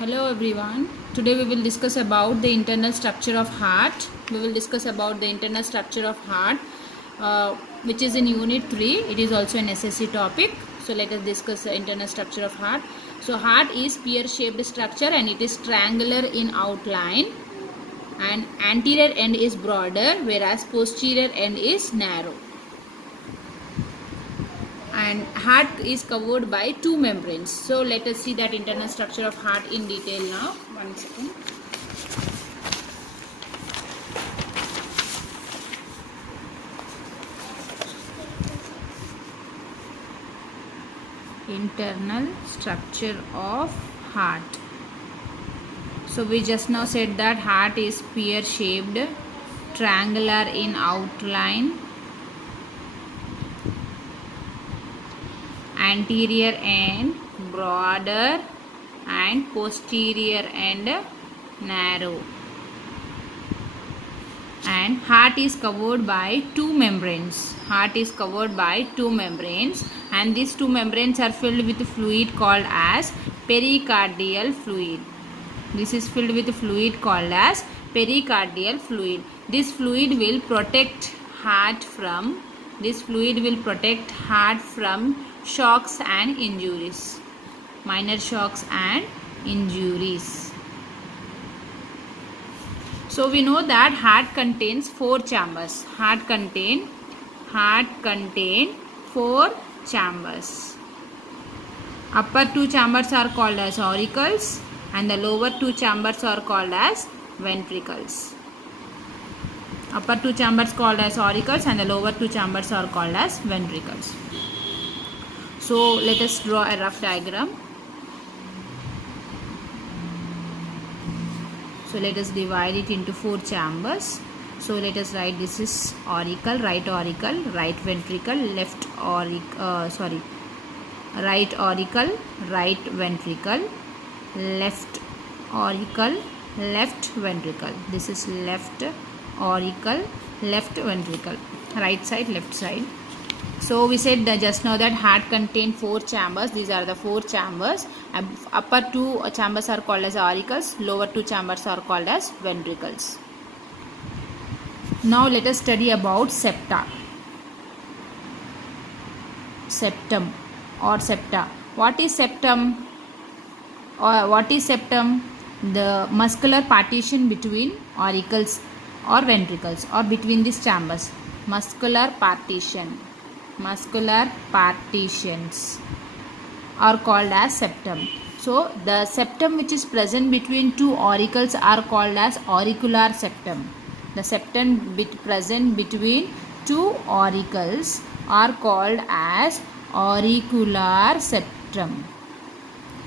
Hello everyone. Today we will discuss about the internal structure of heart. We will discuss about the internal structure of heart, which is in Unit 3. It is also an SSC topic. So let us discuss the internal structure of heart. So heart is pear-shaped structure and it is triangular in outline. And anterior end is broader, whereas posterior end is narrow. And heart is covered by two membranes. So let us see that internal structure of heart in detail now. One second. Internal structure of heart. So we just now said that heart is pear shaped, triangular in outline, anterior end broader and posterior end narrow, and heart is covered by two membranes. Heart is covered by two membranes, and these two membranes are filled with fluid called as pericardial fluid. This is filled with fluid called as pericardial fluid. This fluid will protect heart from shocks and injuries, minor shocks and injuries. So we know that heart contains four chambers. Heart contain four chambers. Upper two chambers are called as auricles and the lower two chambers are called as ventricles. Upper two chambers called as auricles and the lower two chambers are called as ventricles. So let us draw a rough diagram. So let us divide it into four chambers. So let us write, this is auricle, right ventricle, right auricle, right ventricle, left auricle, left ventricle. This is left auricle, left ventricle, right side, left side. So we said just now that heart contains four chambers. These are the four chambers. Upper two chambers are called as auricles, lower two chambers are called as ventricles. Now let us study about septa. Septum or septa. What is septum? What is septum? The muscular partition between auricles or ventricles or between these chambers. Muscular partitions are called as septum. So the septum which is present between two auricles are called as auricular septum. The septum present between two auricles are called as auricular septum.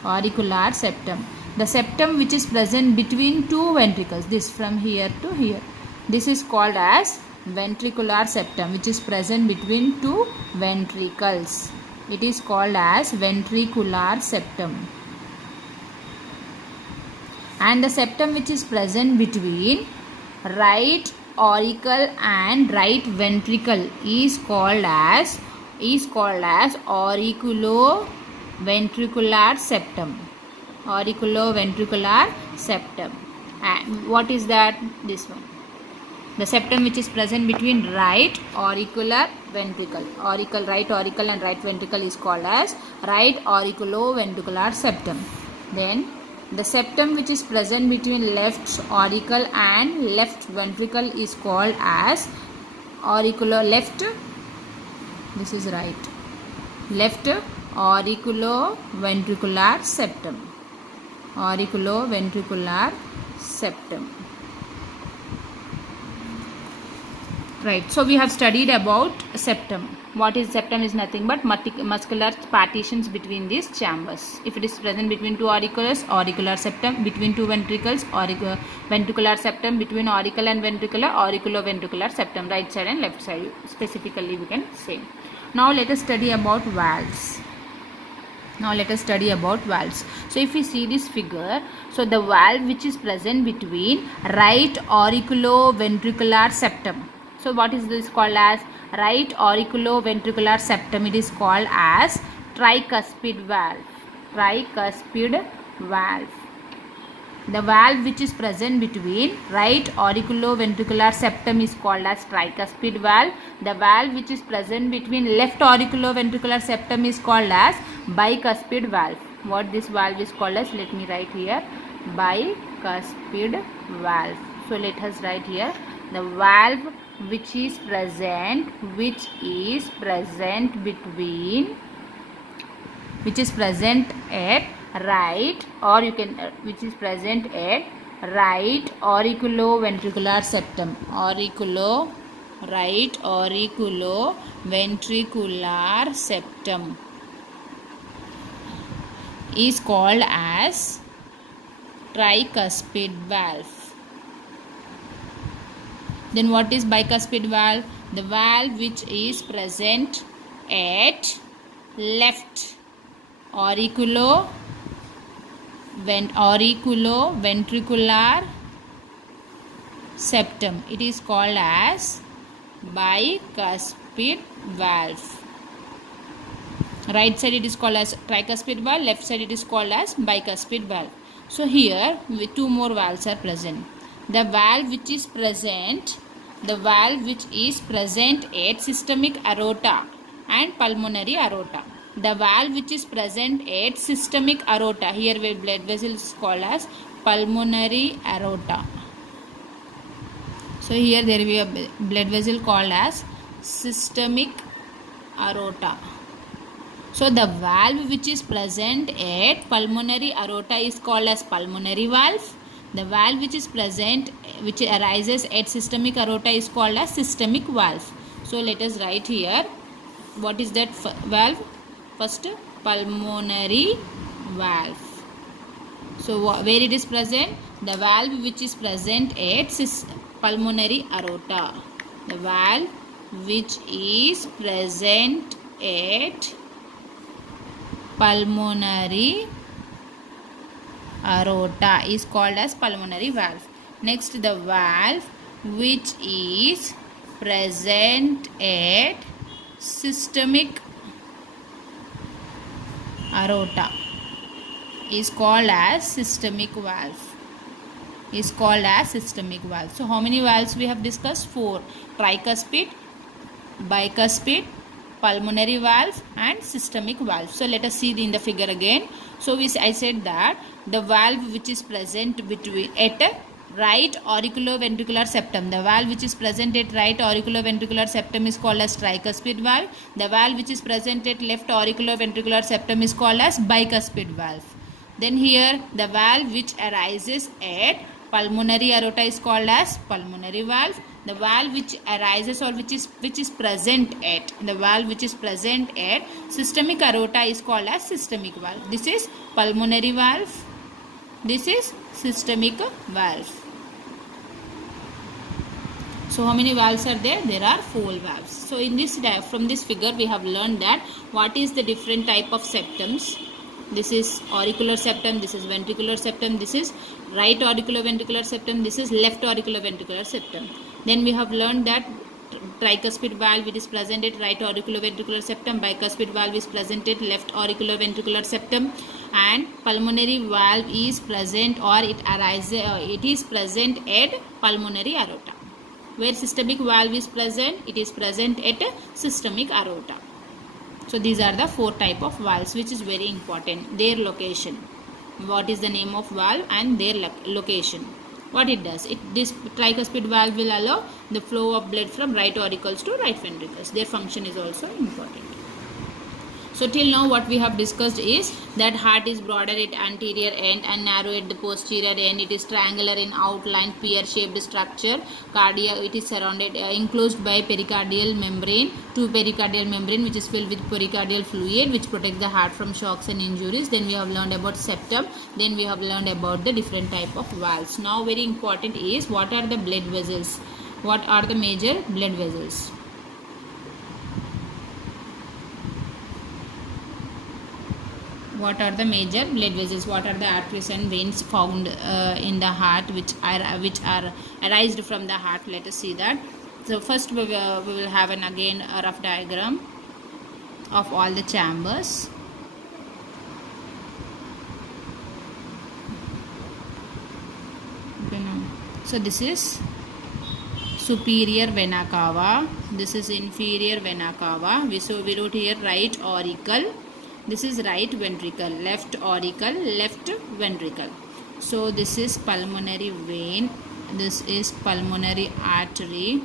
Auricular septum. The septum which is present between two ventricles, this from here to here, this is called as ventricular septum, which is present between two ventricles. It is called as ventricular septum. And the septum which is present between right auricle and right ventricle is called as auriculoventricular septum. Auriculoventricular septum. And what is that? This one. The septum which is present between right auricular ventricle. Right auricle and right ventricle is called as right auriculoventricular septum. Then the septum which is present between left auricle and left ventricle is called as this is right. Left auriculoventricular septum. Auriculoventricular septum. Right, so we have studied about septum. What is septum? Is nothing but muscular partitions between these chambers. If it is present between two auricles, auricular septum. Between two ventricles, ventricular septum. Between auricle and ventricular, auriculoventricular septum. Right side and left side specifically we can say. Now let us study about valves. So if we see this figure, so the valve which is present between right auriculoventricular septum. So what is this called as? Right auriculoventricular septum. It is called as tricuspid valve. The valve which is present between right auriculoventricular septum is called as tricuspid valve. The valve which is present between left auriculoventricular septum is called as bicuspid valve. What this valve is called as, let me write here, bicuspid valve. So let us write here, the valve which is present between, which is present at right, or you can which is present at right auriculoventricular septum, right auriculoventricular septum is called as tricuspid valve. Then what is bicuspid valve? The valve which is present at left auriculoventricular septum. It is called as bicuspid valve. Right side it is called as tricuspid valve, left side it is called as bicuspid valve. So here two more valves are present. The valve which is present at systemic aorta and pulmonary aorta. The valve which is present at systemic aorta, here where blood vessel is called as pulmonary aorta. So here there will be a blood vessel called as systemic aorta. So the valve which is present at pulmonary aorta is called as pulmonary valve. The valve which is present, which arises at systemic aorta, is called as systemic valve. So let us write here, what is that valve? First, pulmonary valve. So where it is present? The valve which is present at pulmonary aorta. The valve which is present at pulmonary aorta is called as pulmonary valve. Next, the valve which is present at systemic aorta is called as systemic valve. So how many valves we have discussed? 4. Tricuspid, bicuspid, pulmonary valve and systemic valve. So let us see in the figure again. So I said that the valve which is present at right auriculoventricular septum, the valve which is present at right auriculoventricular septum is called as tricuspid valve. The valve which is present at left auriculoventricular septum is called as bicuspid valve. Then here the valve which arises at pulmonary aorta is called as pulmonary valve. The valve which arises or which is present at systemic aorta is called as systemic valve. This is pulmonary valve. This is systemic valve. So how many valves are there? There are 4 valves. So in this from this figure we have learned that what is the different type of septums. This is auricular septum, this is ventricular septum, this is right auriculoventricular septum, this is left auriculoventricular septum. Then we have learned that tricuspid valve, it is present at right auriculoventricular septum, bicuspid valve is present at left auriculoventricular septum, and pulmonary valve is present or it is present at pulmonary aorta. Where systemic valve is present, it is present at systemic aorta. So these are the 4 type of valves, which is very important. Their location, what is the name of valve and their location. What it does, this tricuspid valve will allow the flow of blood from right auricles to right ventricles. Their function is also important. So till now what we have discussed is that heart is broader at anterior end and narrow at the posterior end. It is triangular in outline, pear-shaped structure. Cardia, it is surrounded, enclosed by pericardial membrane, two pericardial membrane which is filled with pericardial fluid which protects the heart from shocks and injuries. Then we have learned about septum. Then we have learned about the different type of valves. Now very important is what are the blood vessels? What are the major blood vessels? What are the major blood vessels? What are the arteries and veins found in the heart which are arised from the heart? Let us see that. So first we will have again a rough diagram of all the chambers. So this is superior vena cava, this is inferior vena cava. So we wrote here right auricle, this is right ventricle, left auricle, left ventricle. So this is pulmonary vein, this is pulmonary artery,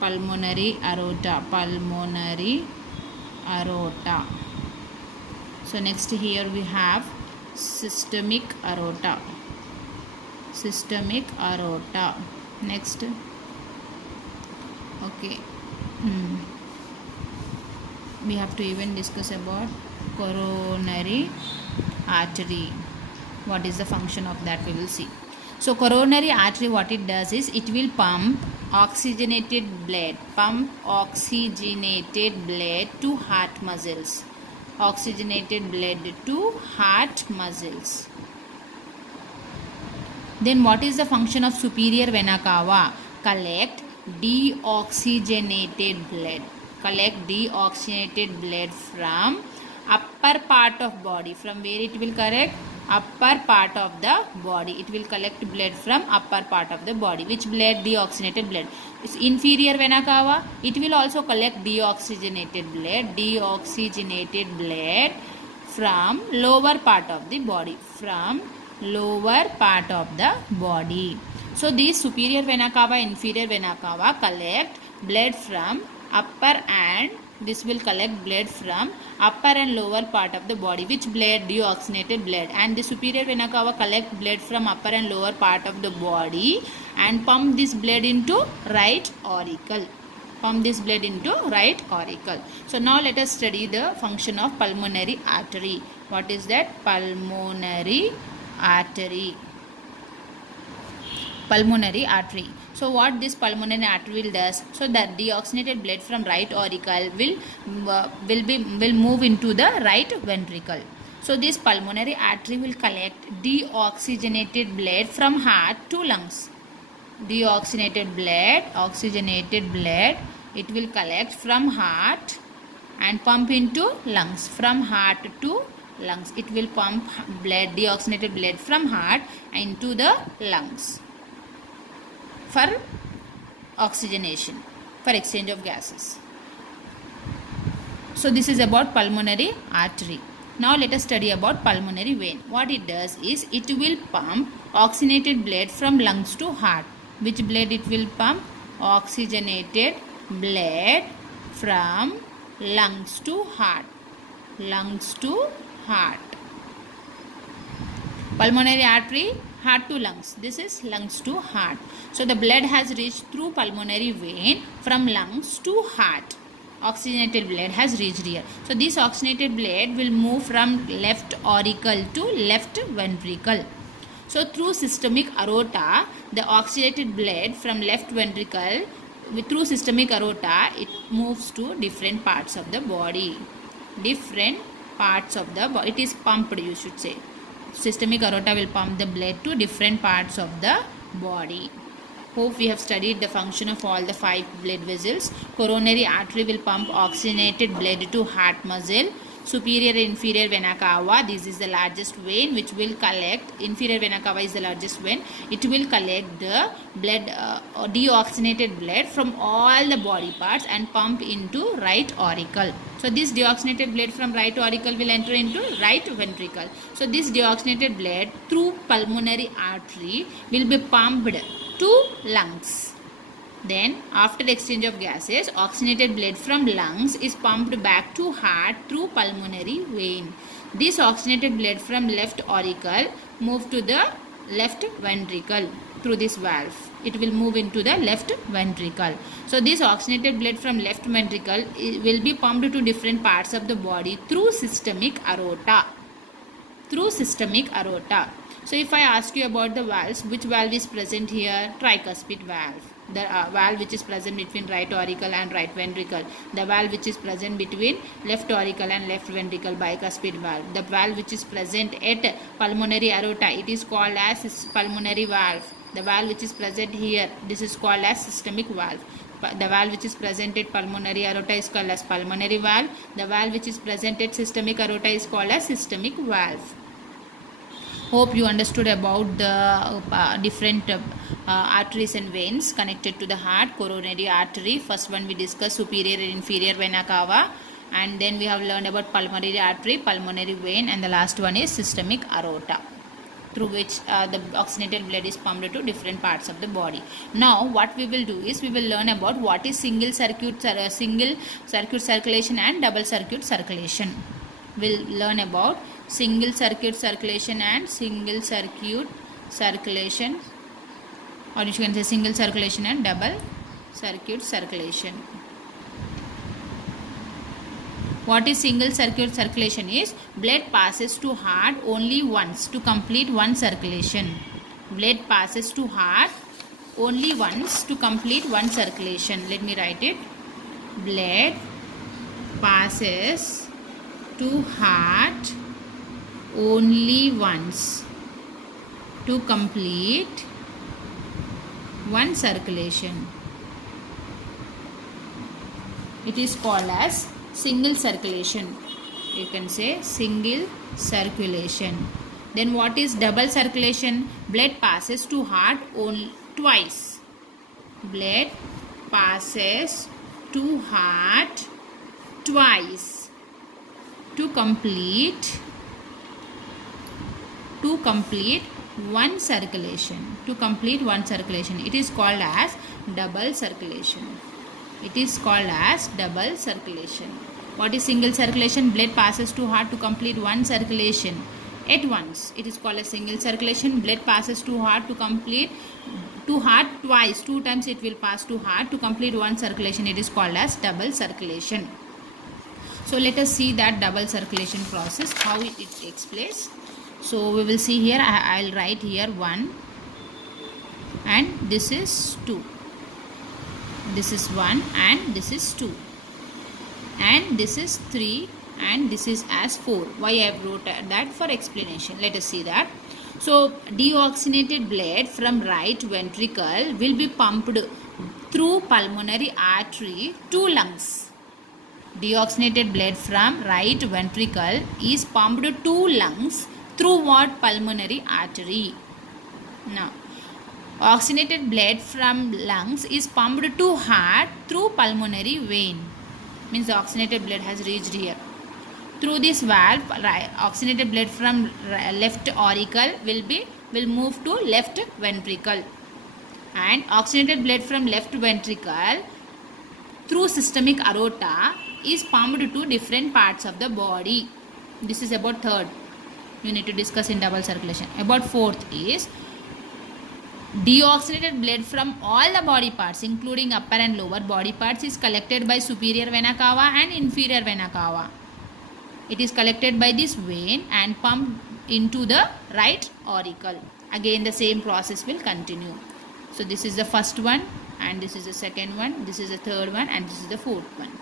pulmonary aorta, pulmonary aorta. So next here we have systemic aorta, systemic aorta. Next, okay, we have to even discuss about coronary artery. What is the function of that, we will see. So coronary artery, what it does is it will pump oxygenated blood, to heart muscles, oxygenated blood to heart muscles. Then what is the function of superior vena cava? Collect deoxygenated blood, collect deoxygenated blood from upper part of body. From where it will collect? Upper part of the body. It will collect blood from upper part of the body. Which blood? Deoxygenated blood. It's inferior vena cava. It will also collect deoxygenated blood from lower part of the body, from lower part of the body. So these superior vena cava, inferior vena cava collect blood from upper, and this will collect blood from upper and lower part of the body. Which blood? Deoxygenated blood. And the superior vena cava collect blood from upper and lower part of the body and pump this blood into right auricle. Pump this blood into right auricle. So now let us study the function of pulmonary artery. What is that? Pulmonary artery. Pulmonary artery. So what this pulmonary artery does? So that deoxygenated blood from right auricle will move into the right ventricle. So this pulmonary artery will collect deoxygenated blood from heart to lungs. Deoxygenated blood, it will collect from heart and pump into lungs. From heart to lungs, it will pump blood, deoxygenated blood from heart into the lungs for oxygenation, for exchange of gases. So this is about pulmonary artery. Now let us study about pulmonary vein. What it does is it will pump oxygenated blood from lungs to heart. Which blood it will pump? Oxygenated blood from lungs to heart. Lungs to heart. Pulmonary artery, heart to lungs. This is lungs to heart. So the blood has reached through pulmonary vein from lungs to heart. Oxygenated blood has reached here. So this oxygenated blood will move from left auricle to left ventricle. So through systemic aorta, the oxygenated blood from left ventricle, through systemic aorta, it moves to different parts of the body. Different parts of the body. It is pumped, you should say. Systemic aorta will pump the blood to different parts of the body. Hope we have studied the function of all the 5 blood vessels. Coronary artery will pump oxygenated blood to heart muscle. Superior and inferior vena cava, this is the largest vein which will collect, inferior vena cava is the largest vein, it will collect the blood, deoxygenated blood from all the body parts and pump into right auricle. So this deoxygenated blood from right auricle will enter into right ventricle. So this deoxygenated blood through pulmonary artery will be pumped to lungs. Then after exchange of gases, oxygenated blood from lungs is pumped back to heart through pulmonary vein. This oxygenated blood from left auricle move to the left ventricle through this valve. It will move into the left ventricle. So this oxygenated blood from left ventricle will be pumped to different parts of the body through systemic aorta. Through systemic aorta. So if I ask you about the valves, which valve is present here? Tricuspid valve. The valve which is present between right auricle and right ventricle. The valve which is present between left auricle and left ventricle, bicuspid valve. The valve which is present at pulmonary aorta, it is called as pulmonary valve. The valve which is present here, this is called as systemic valve. The valve which is present at pulmonary aorta is called as pulmonary valve. The valve which is present at systemic aorta is called as systemic valve. Hope you understood about the different arteries and veins connected to the heart. Coronary artery, first one we discussed superior and inferior vena cava, and then we have learned about pulmonary artery, pulmonary vein, and the last one is systemic aorta, through which the oxygenated blood is pumped to different parts of the body. Now what we will do is we will learn about what is single circuit circulation and double circuit circulation. We'll learn about single circuit circulation and single circuit circulation, or you can say single circulation and double circuit circulation. What is single circuit circulation is blood passes to heart only once to complete one circulation. Blood passes to heart only once to complete one circulation. Let me write it. Blood passes to heart only once to complete one circulation. It is called as single circulation. You can say single circulation. Then what is double circulation? Blood passes to heart only twice. Blood passes to heart twice to complete one circulation. To complete one circulation. It is called as double circulation. It is called as double circulation. What is single circulation? Blood passes to heart to complete one circulation at once. It is called as single circulation. Blood passes to heart to complete to heart twice. Two times it will pass to heart to complete one circulation. It is called as double circulation. So let us see that double circulation process, how it takes place. So we will see here, I'll write here 1 and this is 2. This is 1 and this is 2. And this is 3 and this is as 4. Why I have wrote that? For explanation. Let us see that. So deoxygenated blood from right ventricle will be pumped through pulmonary artery to lungs. Deoxygenated blood from right ventricle is pumped to lungs through what? Pulmonary artery. Now, oxygenated blood from lungs is pumped to heart through pulmonary vein. Means the oxygenated blood has reached here. Through this valve, oxygenated blood from left auricle will move to left ventricle. And oxygenated blood from left ventricle through systemic aorta is pumped to different parts of the body. This is about third. You need to discuss in double circulation. About fourth is deoxygenated blood from all the body parts, including upper and lower body parts, is collected by superior vena cava and inferior vena cava. It is collected by this vein and pumped into the right auricle. Again the same process will continue. So this is the first one and this is the second one, this is the third one and this is the fourth one.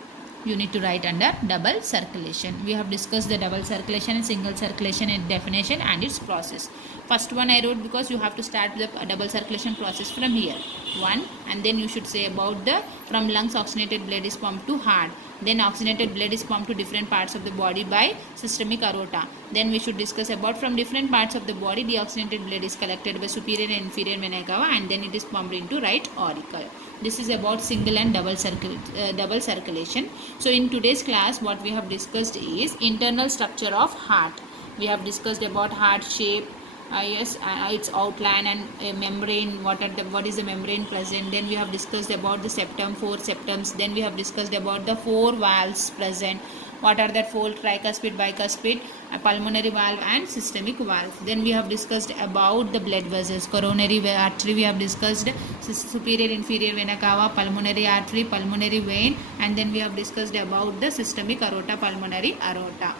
You need to write under double circulation. We have discussed the double circulation and single circulation in definition and its process. First one I wrote because you have to start the double circulation process from here. 1 and then you should say about the from lungs oxygenated blood is pumped to heart. Then oxygenated blood is pumped to different parts of the body by systemic aorta. Then we should discuss about from different parts of the body deoxygenated blood is collected by superior and inferior vena cava and then it is pumped into right auricle. This is about single and double circulation. So in today's class what we have discussed is internal structure of heart. We have discussed about heart shape, its outline and membrane, what is the membrane present. Then we have discussed about the septum, 4 septums. Then we have discussed about the 4 valves present. What are that? 4 tricuspid, bicuspid, pulmonary valve and systemic valve. Then we have discussed about the blood vessels, coronary artery. We have discussed superior inferior vena cava, pulmonary artery, pulmonary vein, and then we have discussed about the systemic aorta, pulmonary aorta.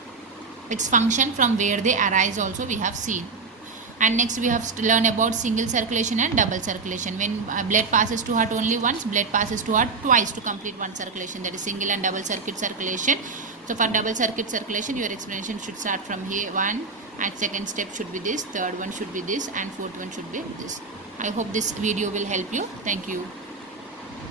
Its function, from where they arise also we have seen. And next we have to learn about single circulation and double circulation. When blood passes to heart only once, blood passes to heart twice to complete one circulation. That is single and double circuit circulation. So for double circuit circulation, your explanation should start from here 1 and second step should be this, third one should be this and fourth one should be this. I hope this video will help you. Thank you.